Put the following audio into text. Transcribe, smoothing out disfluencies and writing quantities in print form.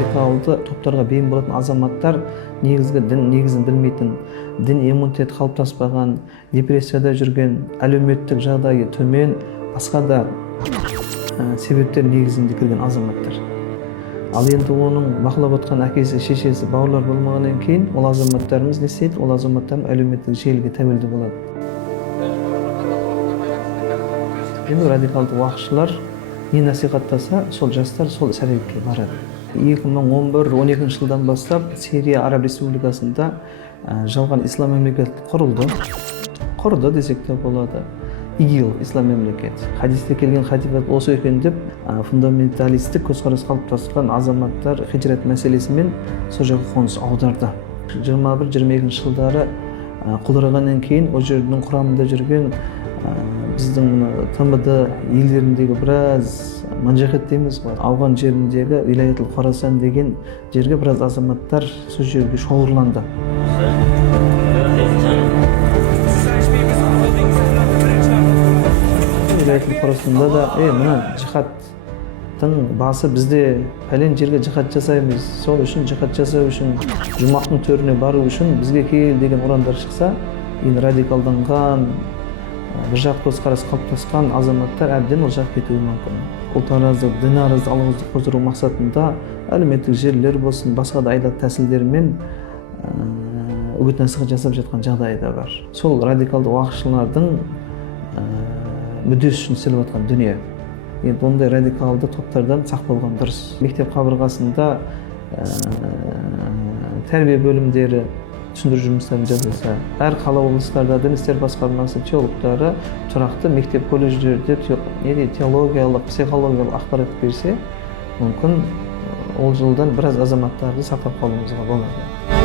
радикалды топтарға бейім болатын азаматтар негізгі дін негізін білмейтін, дін иммунитеті қалыптаспаған, депрессияда жүрген, әлеуметтік жағдайы төмен, басқа да себептер негізінде кірген азаматтар. Ал енді оның бақылап отқан әкесі, шешесі, бауырлар болмағаннан кейін ол азаматтарымыз не істейді? Ол азаматтарым әлеуметтік желіге тәуелді болады. Енді радикалды уақытшылар не насихаттаса, сол жастар сол іс-әрекетке барады. 2011-12 жылдан бастап Сирия Араб Республикасында жалған ислам мемлекеті құрды десек те болады. ИГИЛ ислам мемлекеті. Хадисте келген хатифат осы екен деп фундаменталистік көзқарас қалыптасқан азаматтар хиджрат мәселесімен сол жаққа қоныс аударды. 21-22 жылдары құлдырағаннан кейін ол жердің құрамында жүрген біздің ТМД елдеріндегі біраз манжахет дейміз ғой, ауған жеріндегі Вилаятул Хорасан деген жерге біраз азаматтар сол жерге шоғырланды. Вилаятул Хорасанда да мына жихадтың басы бізде, пәлен жерге жихад жасаймыз, сол үшін жихад жасау үшін, жұмақтың төріне бару үшін бізге кел деген ұрандар шықса, енді радикалданған, бір жақ көзқарас қалыптасқан азаматтар әбден ол жақ кетуі мүмкін. Ұлтараздық, дінараздық, алауыздық қоздыру мақсатында әлеуметтік желілер болсын, басқа да айла тәсілдермен үгіт насихат жасап жатқан жағдай да бар. Сол радикалды уақытшылардың мүддесі үшін істеліп жатқан дүние. Енді ондай радикалды топтардан сақ болған дұрыс. Мектеп қабырғасында тәрбие бөлімдері түсіндіру жұмыстарын жасаса, әр қала облыстарда дін істер басқармасы теологтары тұрақты мектеп колледждерде теологиялық, психологиялық ақпарат берсе, мүмкін ол жолдан біраз азаматтарды сақтап қалуымызға болады.